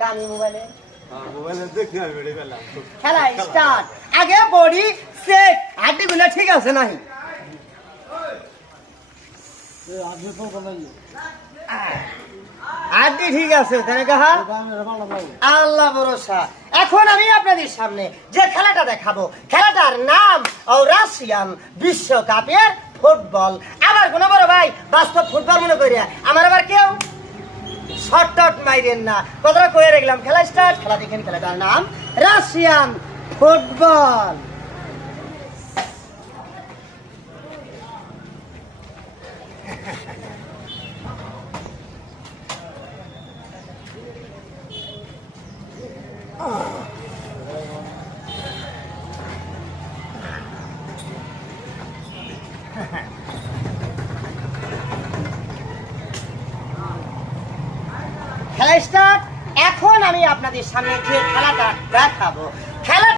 কামি মোবাইলে মোবাইলে দেখি আমি বেড়ে গেলাম খেলা স্টার্ট আগে বডি সেট হাড্ডিগুলো ঠিক আছে নাহি হাড্ডি ঠিক আছে তাই কাহা আল্লাহ ভরসা এখন আমি আপনাদের সামনে যে খেলাটা দেখাবো খেলাটার নাম রাশিয়ান বিশ্বকাপের ফুটবল আবার কোন বড় ভাই বাস্তব ফুটবল মনে করিয়া আমার আবার কেউ শর্টট মাইরেন না কথাটা কয়ে রাখলাম খেলা স্টার্ট খেলা দেখেন খেলাটার নাম রাশিয়ান ফুটবল খেলা স্টার্ট এখন আমি আপনাদের সামনে যে খেলাটা দেখাবো খেলা